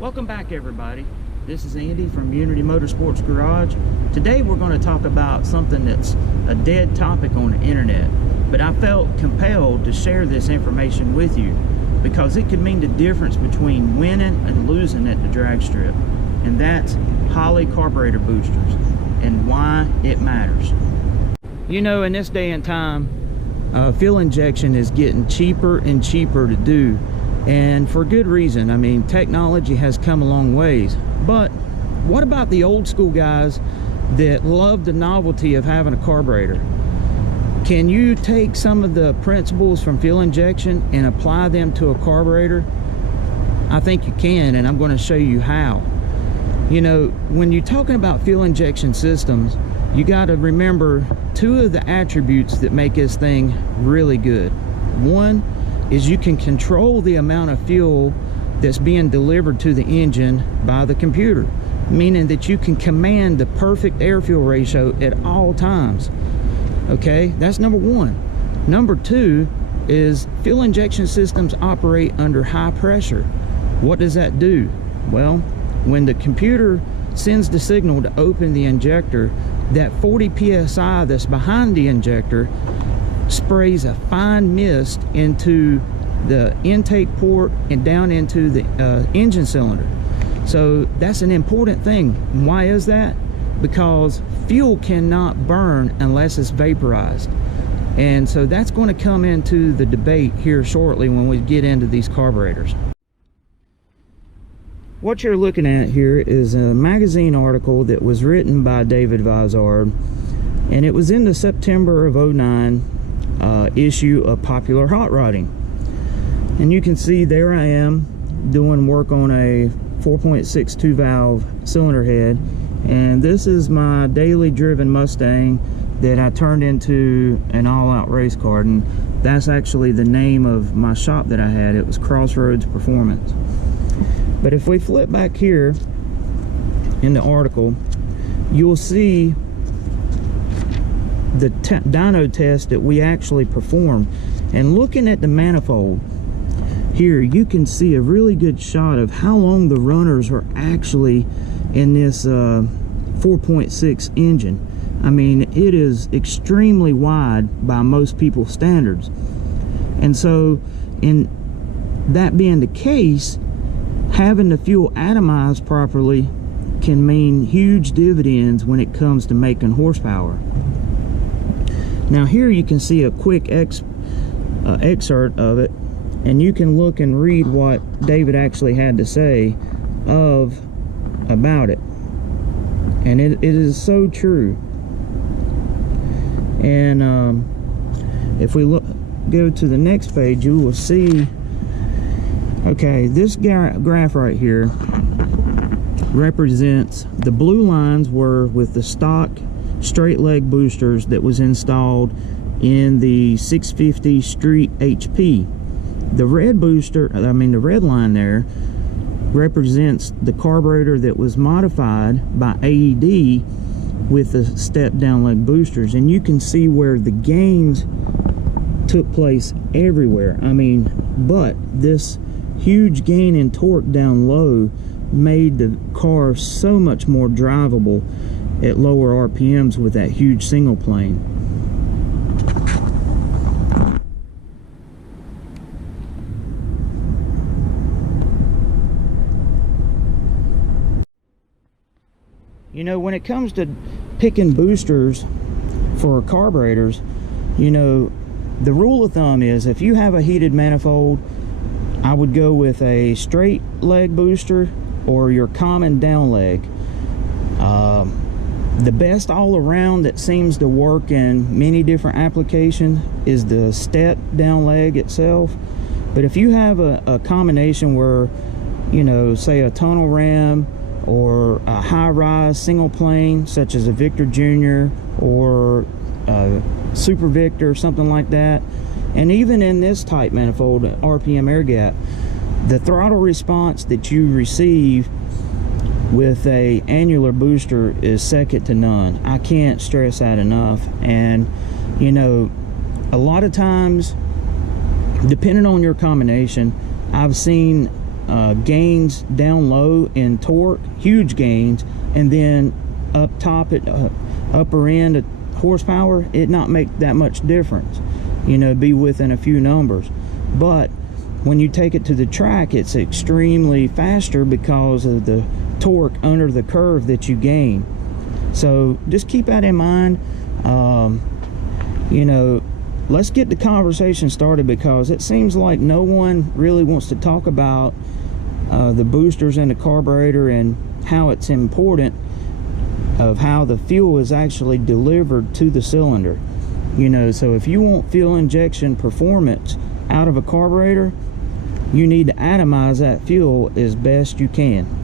Welcome back, everybody. This is Andy from Unity Motorsports Garage. Today we're going to talk about something that's a dead topic on the internet, but I felt compelled to share this information with you because it could mean the difference between winning and losing at the drag strip, and that's Holley carburetor boosters and why it matters. You know, in this day and time, fuel injection is getting cheaper and cheaper to do, and for good reason. I mean, technology has come a long ways, but what about the old school guys that love the novelty of having a carburetor? Can you take some of the principles from fuel injection and apply them to a carburetor? I think you can, and I'm going to show you how. You know, when you're talking about fuel injection systems, you got to remember two of the attributes that make this thing really good. One is you can control the amount of fuel that's being delivered to the engine by the computer, meaning that you can command the perfect air-fuel ratio at all times. Okay, that's number one. Number two is fuel injection systems operate under high pressure. What does that do? Well, when the computer sends the signal to open the injector, that 40 psi that's behind the injector sprays a fine mist into the intake port and down into the engine cylinder. So that's an important thing. Why is that? Because fuel cannot burn unless it's vaporized, and so that's going to come into the debate here shortly when we get into these carburetors. What you're looking at here is a magazine article that was written by David Vizard, and it was in the September of 09 issue of Popular Hot Rodding. And you can see there I am doing work on a 4.62 valve cylinder head, and this is my daily driven Mustang that I turned into an all-out race car, and that's actually the name of my shop that I had. It was Crossroads Performance. But if we flip back here in the article, you'll see the dyno test that we actually performed. And looking at the manifold here, you can see a really good shot of how long the runners are actually in this 4.6 engine. I mean, it is extremely wide by most people's standards. And so, in that being the case, having the fuel atomized properly can mean huge dividends when it comes to making horsepower. Now here you can see a quick excerpt of it, and you can look and read what David actually had to say about it, and it is so true. And if we go to the next page, you will see, okay, this graph right here represents the blue lines were with the stock straight leg boosters that was installed in the 650 Street HP. The red booster, I mean the red line there, represents the carburetor that was modified by AED with the step down leg boosters, and you can see where the gains took place everywhere. I mean, but this huge gain in torque down low made the car so much more drivable at lower RPMs with that huge single plane. You know, when it comes to picking boosters for carburetors, you know, the rule of thumb is if you have a heated manifold, I would go with a straight leg booster or your common down leg. The best all around that seems to work in many different applications is the step down leg itself. But if you have a combination where, you know, say a tunnel ram or a high-rise single plane such as a Victor Jr. or a Super Victor or something like that, and even in this type manifold, RPM air gap, the throttle response that you receive with a annular booster is second to none. I can't stress that enough. And you know, a lot of times, depending on your combination, I've seen gains down low in torque, huge gains, and then up top at upper end of horsepower, it not make that much difference, you know, be within a few numbers. But when you take it to the track, it's extremely faster because of the torque under the curve that you gain. So just keep that in mind. You know, let's get the conversation started, because it seems like no one really wants to talk about the boosters and the carburetor and how it's important of how the fuel is actually delivered to the cylinder. You know, so if you want fuel injection performance out of a carburetor, you need to atomize that fuel as best you can.